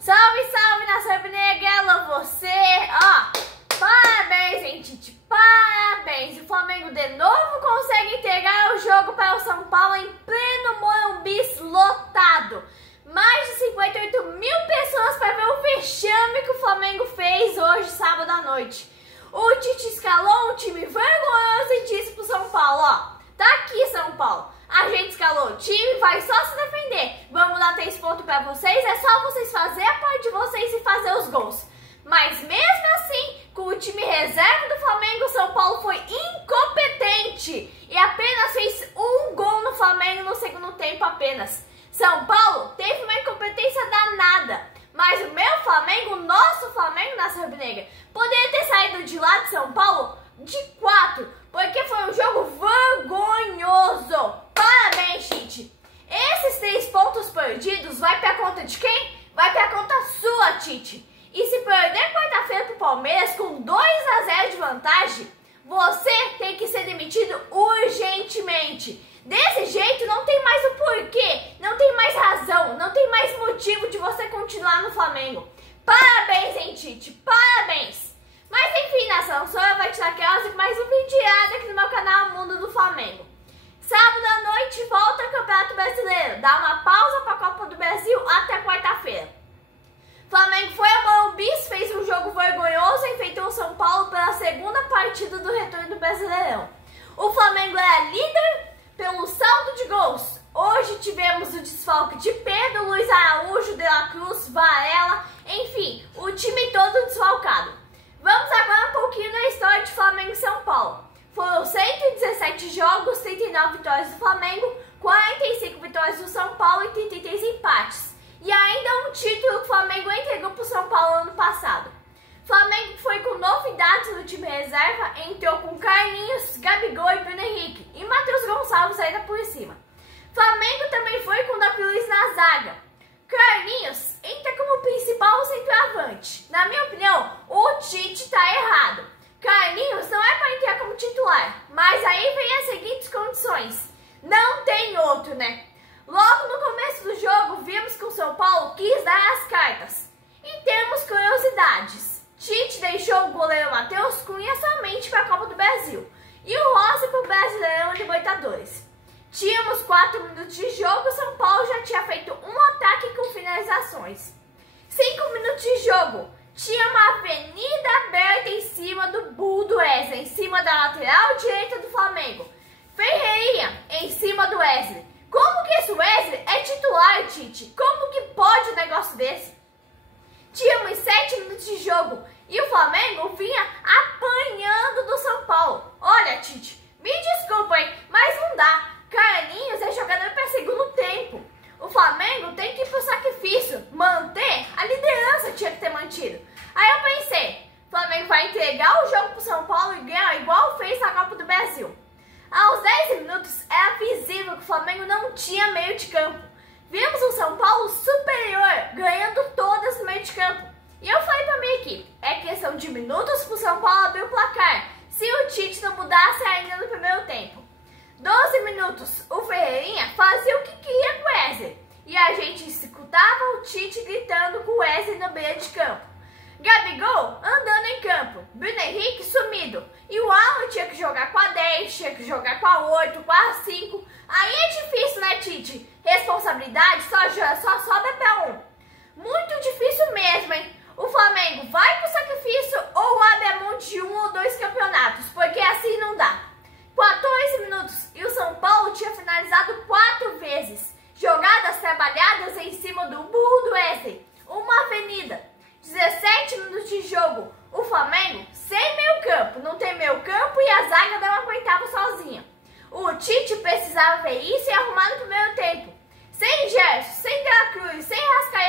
Salve, salve, nação rubro-negra, você, parabéns, hein, Tite, parabéns. O Flamengo de novo consegue entregar o jogo para o São Paulo em pleno Morumbi lotado. Mais de 58 mil pessoas para ver o vexame que o Flamengo fez hoje, sábado à noite. O Tite escalou um time vergonhoso e disse pro São Paulo, tá aqui, São Paulo. A gente escalou o time, vai só se defender. Vamos dar 3 pontos pra vocês, é só vocês fazerem a parte de vocês e fazer os gols. Mas mesmo assim, com o time reserva do Flamengo, o São Paulo foi incompetente e apenas fez um gol no Flamengo no segundo tempo apenas. São Paulo teve uma incompetência danada, mas o meu Flamengo, o nosso Flamengo, nação rubro-negra, poderia ter saído de lá de São Paulo de 4, porque foi um jogo vergonhoso. Parabéns, Tite. Esses 3 pontos perdidos vai pra conta de quem? Vai pra conta sua, Tite. E se perder quarta-feira pro Palmeiras com 2-0 de vantagem, você tem que ser demitido urgentemente. Desse jeito não tem mais o porquê, não tem mais razão, não tem mais motivo de você continuar no Flamengo. Parabéns, hein, Tite, parabéns. Mas enfim, nação, sou eu, Vatina Kelsen, com mais um vídeo aqui no meu canal Mundo do Flamengo. Sábado à noite volta o Campeonato Brasileiro, dá uma pausa para a Copa do Brasil até quarta-feira. Flamengo foi ao Morumbi, fez um jogo vergonhoso e enfrentou o São Paulo pela segunda partida do retorno do Brasileirão. O Flamengo era líder pelo saldo de gols. Hoje tivemos o desfalque de Pedro, Luiz Araújo, De La Cruz, Varela, enfim, o time todo desfalcado. Vamos agora um pouquinho na história de Flamengo e São Paulo. Foram 117 jogos, 39 vitórias do Flamengo, 45 vitórias do São Paulo e 33 empates. E ainda um título que o Flamengo entregou para o São Paulo ano passado. Flamengo foi com novidades no time reserva, entrou com Carlinhos, Gabigol e Bruno Henrique. E Matheus Gonçalves ainda por cima. Flamengo também foi com Davi Luiz na zaga. Carlinhos entra como principal centroavante. Na minha opinião, o Tite tá errado. Carlinhos não é para entrar como titular, mas aí vem as seguintes condições. Não tem outro, né? Logo no começo do jogo, vimos que o São Paulo quis dar as cartas. E temos curiosidades. Tite deixou o goleiro Matheus Cunha somente para a Copa do Brasil e o Rossi para o Brasileirão e Libertadores. Tínhamos 4 minutos de jogo e o São Paulo já tinha feito um ataque com finalizações. 5 minutos de jogo. Tinha uma avenida aberta em cima do Bull do Wesley, em cima da lateral direita do Flamengo. Ferreirinha em cima do Wesley. Como que esse Wesley é titular, Tite? Como que pode um negócio desse? Tínhamos 7 minutos de jogo e o Flamengo vinha apanhando do São Paulo. Olha, Tite, me desculpa, hein, mas não dá. Carlinhos é jogador para segundo tempo. O Flamengo tem que ir pro sacrifício, manter a liderança, tinha que ter mantido. Aí eu pensei, o Flamengo vai entregar o jogo pro São Paulo e ganhar igual fez na Copa do Brasil. Aos 10 minutos era visível que o Flamengo não tinha meio de campo. Vimos o São Paulo superior, ganhando todas no meio de campo. E eu falei pra minha equipe, é questão de minutos pro São Paulo abrir o placar, se o Tite não mudasse ainda no primeiro tempo. 12 minutos, o Ferreirinha fazia o que queria com o Wesley. E a gente escutava o Tite gritando com o Wesley na beira de campo. Gabigol andando em campo, Bruno Henrique sumido. E o Alan tinha que jogar com a 10, tinha que jogar com a 8, com a 5. Aí é difícil, né, Tite? Responsabilidade só sobe pra 1. Muito difícil mesmo, hein? O Flamengo vai pro sacrifício ou abre a mão de 1 ou 2 campeonatos, porque assim não dá. 14 minutos e o São Paulo tinha finalizado 4 vezes. Jogadas trabalhadas em cima do Bull do Wesley. Uma avenida. 17 minutos de jogo. O Flamengo sem meio campo. Não tem meio campo e a zaga não aguentava sozinha. O Tite precisava ver isso e arrumar no primeiro tempo. Sem Gerson, sem De La Cruz, sem Rascaeta.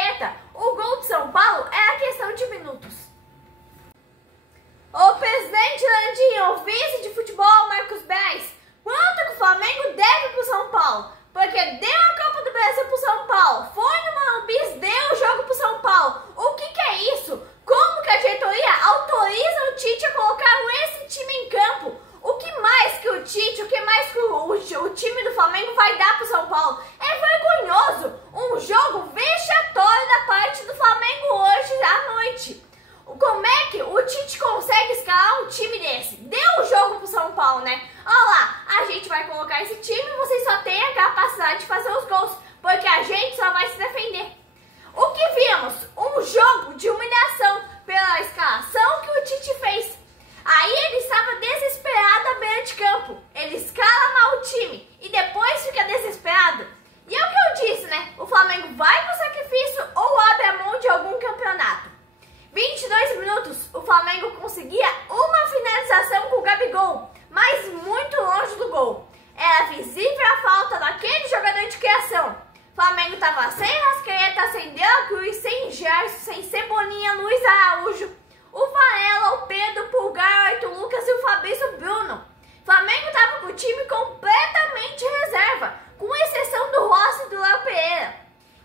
Gerson, sem Cebolinha, Luiz Araújo, o Varela, o Pedro, o Pulgar, o Ayrton Lucas e o Fabrício Bruno. O Flamengo estava com o time completamente reserva, com exceção do Rossi e do Léo Pereira.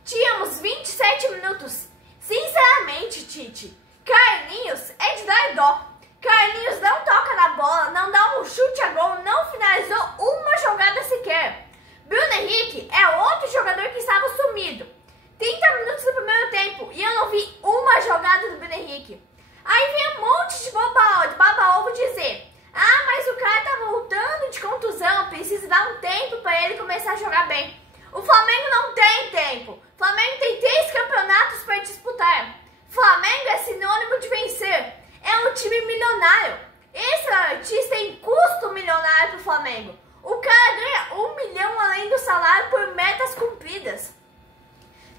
Tínhamos 27 minutos. Sinceramente, Tite, Carlinhos é de dar dó. Carlinhos não toca na bola, não dá um chute a gol, não finalizou uma jogada sequer. Bruno Henrique é outro jogador que estava sumido. 30 minutos do primeiro tempo e eu não vi uma jogada do Bruno Henrique. Aí vem um monte de baba-ovo dizer: ah, mas o cara tá voltando de contusão, precisa dar um tempo para ele começar a jogar bem. O Flamengo não tem tempo. O Flamengo tem 3 campeonatos para disputar. Flamengo é sinônimo de vencer. É um time milionário. Esse artista tem custo milionário pro Flamengo. O cara ganha 1 milhão além do salário por metas cumpridas.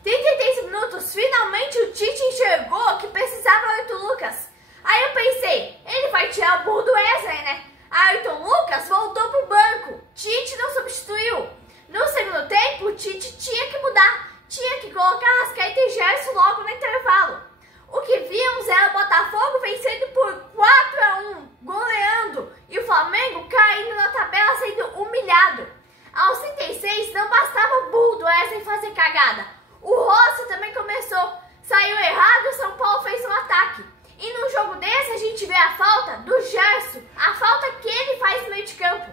33 minutos, finalmente o Tite enxergou que precisava do Ayrton Lucas. Aí eu pensei, ele vai tirar o burro do Wesley, né? Ayrton Lucas voltou pro banco. Tite não substituiu. No segundo tempo, o Tite tinha que mudar. Tinha que colocar Arrascaeta e Gerson logo no intervalo. O que vimos era o Botafogo vencendo por 4-1, goleando, e o Flamengo caindo na tabela sendo humilhado. Aos 36, não bastava o burro do Wesley fazer cagada. O Rossi também começou. Saiu errado e o São Paulo fez um ataque. E num jogo desse a gente vê a falta do Gerson, a falta que ele faz no meio de campo.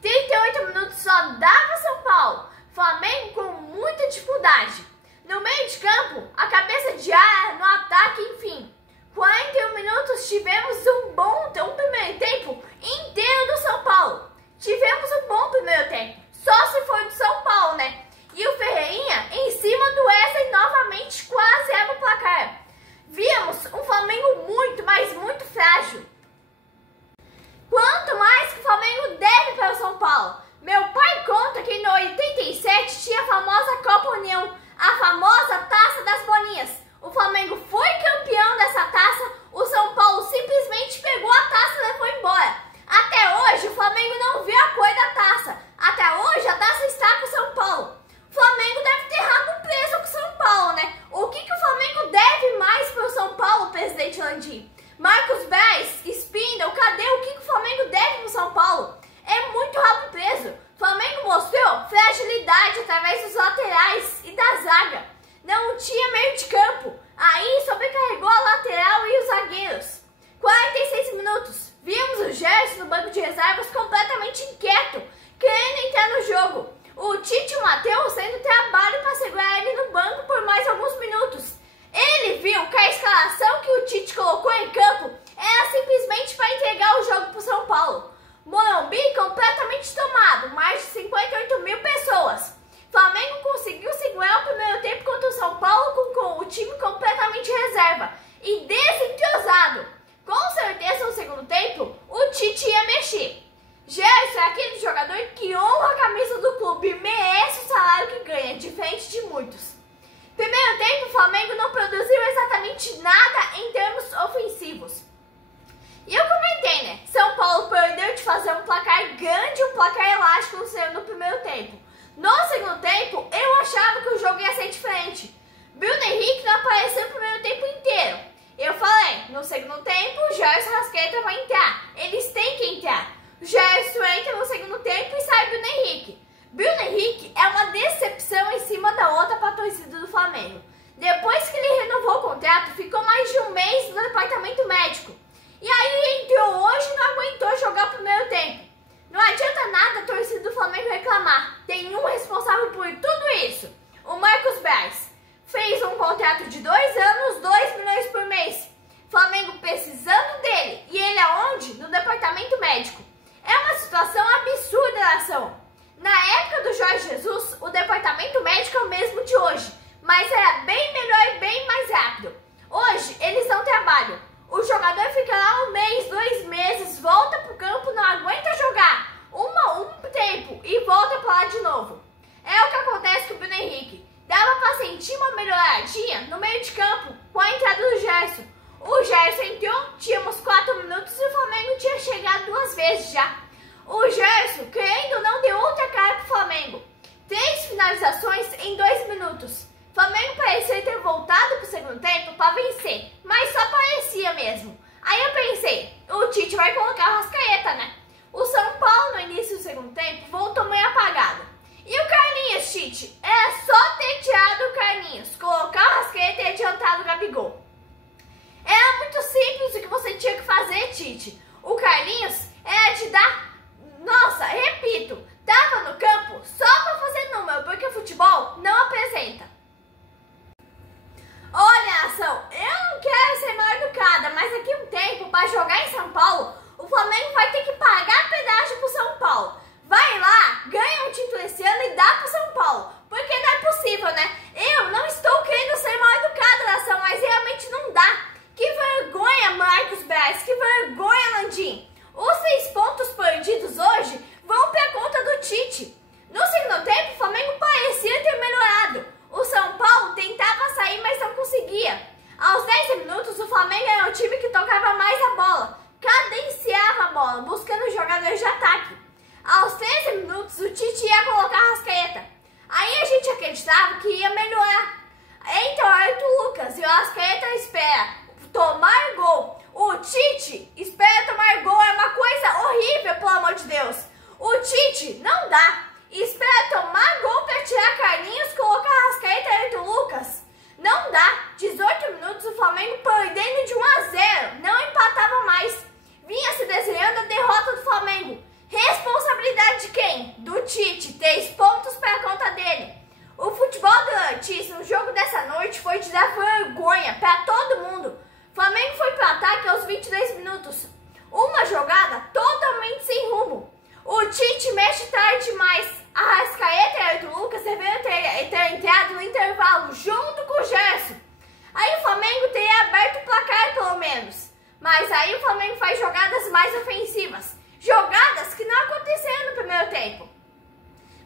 38 minutos só dava São Paulo. Flamengo com muita dificuldade. No meio de campo, a cabeça de área, no ataque, enfim. 41 minutos tivemos um primeiro tempo inteiro do São Paulo. Tivemos um bom primeiro tempo, só se for do São Paulo, né? E o Ferreirinha em cima do Wesley novamente quase abre o placar. Víamos um Flamengo muito, mas muito frágil. Quanto mais que o Flamengo deve para o São Paulo. Meu pai conta que no 87 tinha a famosa Copa União, a famosa Taça das Bolinhas. O Flamengo foi campeão dessa taça, o São Paulo simplesmente pegou a taça e levou embora. Até hoje o Flamengo não viu a cor da taça. Até hoje a taça está com o São Paulo. O Flamengo deve ter rabo preso com o São Paulo, né? O que o Flamengo deve mais para o São Paulo, presidente Landim? Marcos Braz, Spindle, cadê o que o Flamengo deve para o São Paulo? É muito rabo preso. O Flamengo mostrou fragilidade através dos laterais e da zaga. Não tinha meio de campo. Aí sobrecarregou a lateral e os zagueiros. 46 minutos. Vimos o Gerson no banco de reservas completamente inquieto, querendo entrar no jogo. O Tite e o Matheus tendo trabalho para segurar ele no banco por mais alguns minutos. Ele viu que a escalação que o Tite colocou em campo era simplesmente para entregar o jogo para o São Paulo. Morumbi completamente tomado, mais de 58 mil pessoas. Flamengo conseguiu segurar o primeiro tempo contra o São Paulo com o time completamente reserva e desentrosado. Com certeza no segundo tempo, o Tite ia mexer. Gerson é aquele jogador que honra a camisa do clube e merece o salário que ganha, diferente de muitos. Primeiro tempo, o Flamengo não produziu exatamente nada em termos ofensivos. E eu comentei, né? São Paulo perdeu de fazer um placar grande, um placar elástico no primeiro tempo. No segundo tempo, eu achava que o jogo ia ser diferente. Bruno Henrique não apareceu o primeiro tempo inteiro. Eu falei, no segundo tempo, o Gerson e o Arrascaeta vai entrar. Eles têm que entrar. O Gerson entra no segundo tempo e sai Bruno Henrique. Bruno Henrique é uma decepção em cima da outra para a torcida do Flamengo. Depois que ele renovou o contrato, ficou mais de um mês no departamento médico. E aí ele entrou hoje e não aguentou jogar o primeiro tempo. Não adianta nada a torcida do Flamengo reclamar. Tem um responsável por tudo isso. O Marcos Braz fez um contrato de 2 anos, 2 milhões por mês. Flamengo precisando dele. E ele aonde? No departamento médico. É uma situação absurda, nação. Na época do Jorge Jesus, o departamento médico é o mesmo de hoje. Mas era bem melhor e bem mais rápido. Hoje, eles não trabalham. O jogador fica lá 1 mês, 2 meses, volta pro campo, não aguenta jogar um tempo e volta pra lá de novo. É o que acontece com o Bruno Henrique. Dava pra sentir uma melhoradinha no meio de campo com a entrada do Gerson. O Gerson entrou, tínhamos 4 minutos e o Flamengo tinha chegado 2 vezes já. O Gerson, querendo, não deu outra cara pro Flamengo. 3 finalizações em 2 minutos. O Flamengo parecia ter voltado pro segundo tempo pra vencer, mas só parecia mesmo. Aí eu pensei, o Tite vai colocar o Arrascaeta, né? O São Paulo, no início do segundo tempo, voltou meio apagado. E o Carlinhos, Tite, é só ter tirado o Carlinhos, colocar o Arrascaeta e adiantado o Gabigol. Era muito simples o que você tinha que fazer, Tite. O Carlinhos era de dar, nossa, repito, tava no campo só pra fazer número, porque o futebol não apresenta. Olha, nação, eu não quero ser mal educada, mas daqui a um tempo, para jogar em São Paulo, o Flamengo vai ter que pagar pedágio pro São Paulo. Vai lá, ganha um título esse ano e dá pro São Paulo, porque não é possível, né? Eu não estou querendo ser mal educada, nação, mas realmente não dá. Que vergonha, Marcos Braz, que vergonha, Landim. Os 6 pontos perdidos hoje vão pra conta do Tite. No segundo tempo, o Flamengo parecia ter melhorado. O São Paulo tentava sair, mas não conseguia. Aos 10 minutos, o Flamengo era o time que tocava mais a bola, cadenciava a bola, buscando jogadores de ataque. Aos 13 minutos, o Tite ia colocar a Arrascaeta. Aí a gente acreditava que ia melhorar. Entra o Arthur Lucas e o Arrascaeta espera tomar gol. O Tite espera tomar gol, é uma coisa horrível, pelo amor de Deus. O Tite não dá. Espera tomar gol para tirar Carlinhos, colocar Arrascaeta e Arthur Lucas. Não dá. 18 minutos, o Flamengo perdendo de 1-0. Não empatava mais. Vinha se desenhando a derrota do Flamengo. Responsabilidade de quem? Do Tite. 3 pontos para a conta dele. O futebol do Ortiz no jogo dessa noite foi de dar vergonha para todo mundo. O Flamengo foi para o ataque aos 22 minutos. Uma jogada totalmente sem rumo. O Tite mexe tarde demais. A Arrascaeta e Arthur Lucas deveriam ter entrado no intervalo junto com o Gerson. Aí o Flamengo teria aberto o placar pelo menos. Mas aí o Flamengo faz jogadas mais ofensivas. Jogadas que não aconteceram no primeiro tempo.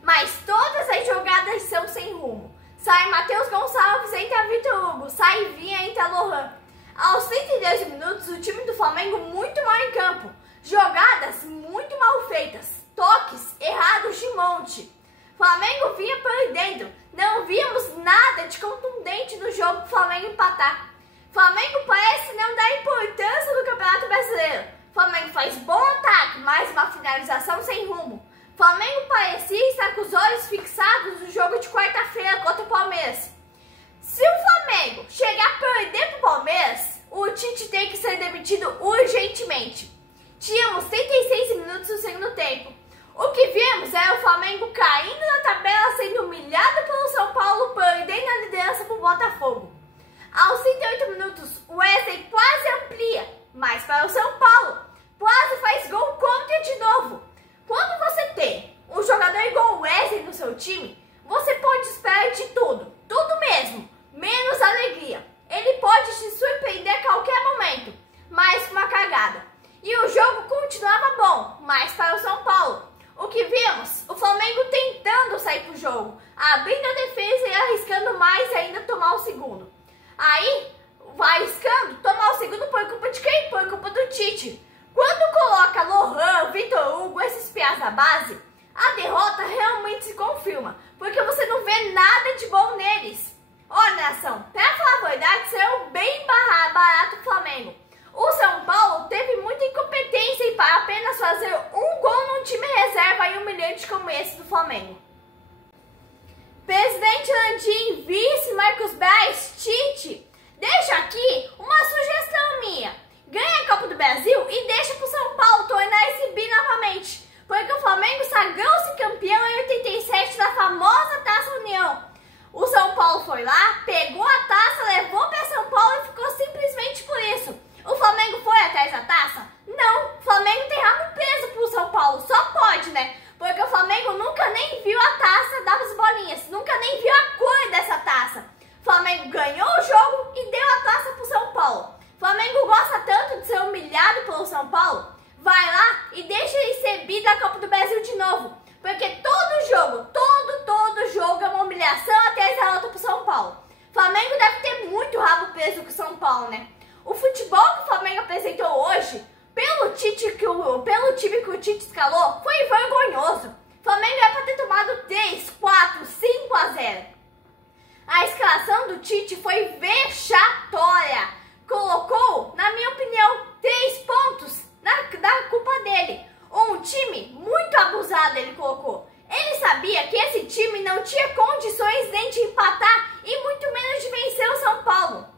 Mas todas as jogadas são sem rumo. Sai Matheus Gonçalves, entra Vitor Hugo. Sai Vinha, entra Lohan. Aos 32 minutos, o time do Flamengo muito mal em campo. Jogadas muito mal feitas. Toques errados de monte. Flamengo vinha perdendo. Não víamos nada de contundente no jogo pro Flamengo empatar. Flamengo parece não dar importância no Campeonato Brasileiro. Flamengo faz bom ataque, mas uma finalização sem rumo. Flamengo parecia estar com os olhos fixados no jogo de quarta-feira contra o Palmeiras. Se o Flamengo chegar a perder pro Palmeiras, o Tite tem que ser demitido urgentemente. Tínhamos 36 minutos no segundo tempo. O que vimos era o Flamengo caindo na tabela, sendo humilhado pelo São Paulo, perdendo a liderança pro Botafogo. Aos 38 minutos, o Wesley quase amplia, mas para o São Paulo, quase faz gol contra de novo. Quando você tem um jogador igual o Wesley no seu time, você pode esperar de tudo, tudo mesmo, menos alegria. Ele pode te surpreender a qualquer momento, mas com uma cagada. E o jogo continuava bom, mas para o São Paulo. O que vimos? O Flamengo tentando sair pro jogo, abrindo a defesa e arriscando mais ainda tomar o segundo. Aí, arriscando tomar o segundo por culpa de quem? Por culpa do Tite. Quando coloca Lohan, Vitor Hugo, esses piás da base, a derrota realmente se confirma, porque você não vê nada de bom neles. Olha, nação, pra falar a verdade, saiu bem barato o Flamengo. O São Paulo teve muita incompetência em apenas fazer um gol num time reserva e humilhante como esse do Flamengo. Presidente Landim, vice Marcos Braz, Tite, deixa aqui uma sugestão minha. Ganha a Copa do Brasil e deixa pro São Paulo tornar esse bi novamente. Porque o Flamengo sagrou-se campeão em 87 da famosa Taça União. O São Paulo foi lá, pegou a taça, levou para São Paulo e ficou simplesmente por isso. O Flamengo foi atrás da taça? Não, o Flamengo tem rabo preso pro São Paulo, só pode, né? Porque o Flamengo nunca nem viu a taça das bolinhas, nunca nem viu a cor dessa taça. O Flamengo ganhou o jogo e deu a taça pro São Paulo. O Flamengo gosta tanto de ser humilhado pelo São Paulo, vai lá e deixa ele ser bi da Copa do Brasil de novo. Porque todo jogo é uma humilhação até a derrota pro São Paulo. O Flamengo deve ter muito rabo preso com o São Paulo, né? O futebol que o Flamengo apresentou hoje, pelo time que o Tite escalou, foi vergonhoso. O Flamengo era para ter tomado 3, 4, 5-0. A escalação do Tite foi vexatória. Colocou, na minha opinião, 3 pontos da culpa dele. Um time muito abusado ele colocou. Ele sabia que esse time não tinha condições nem de empatar e muito menos de vencer o São Paulo.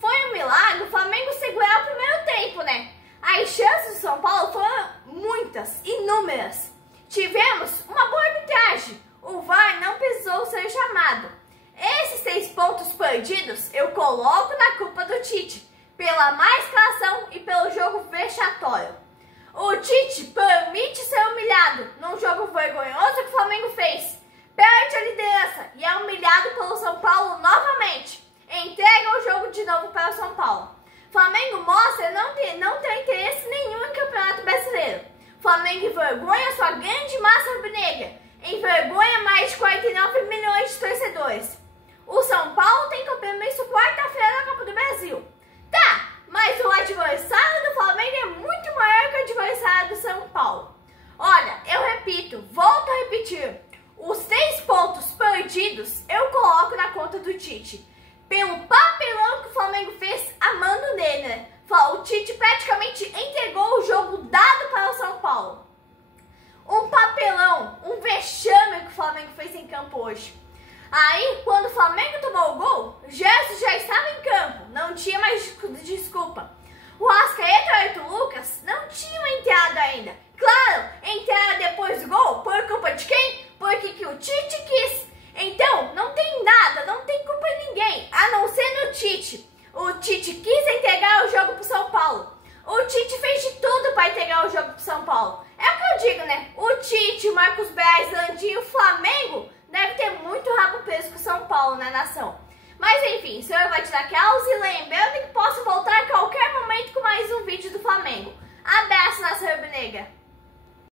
Foi um milagre o Flamengo segurar o primeiro tempo, né? As chances do São Paulo foram muitas, inúmeras. Tivemos uma boa arbitragem. O VAR não precisou ser chamado. Esses 6 pontos perdidos eu coloco na culpa do Tite, pela má escalação e pelo jogo vexatório. O Tite permite ser humilhado num jogo vergonhoso que o Flamengo fez. Perde a liderança e é humilhado pelo São Paulo novamente. Entrega o jogo de novo para o São Paulo. Flamengo mostra não ter interesse nenhum em Campeonato Brasileiro. Flamengo envergonha sua grande massa rubro-negra. Envergonha mais de 49 milhões de torcedores. O São Paulo tem compromisso quarta-feira na Copa do Brasil. Tá, mas o adversário do Flamengo é muito maior que o adversário do São Paulo. Olha, eu repito, volto a repetir. Os 6 pontos perdidos eu coloco na conta do Tite. Pelo papelão que o Flamengo fez amando nele, né? O Tite praticamente entregou o jogo dado para o São Paulo. Um papelão, um vexame que o Flamengo fez em campo hoje. Aí, quando o Flamengo tomou o gol, Gerson já estava em campo, não tinha mais desculpa. O Arrascaeta e o Ayrton Lucas não tinham entrado ainda. Claro, entraram depois do gol, por culpa de quem? Porque que o Tite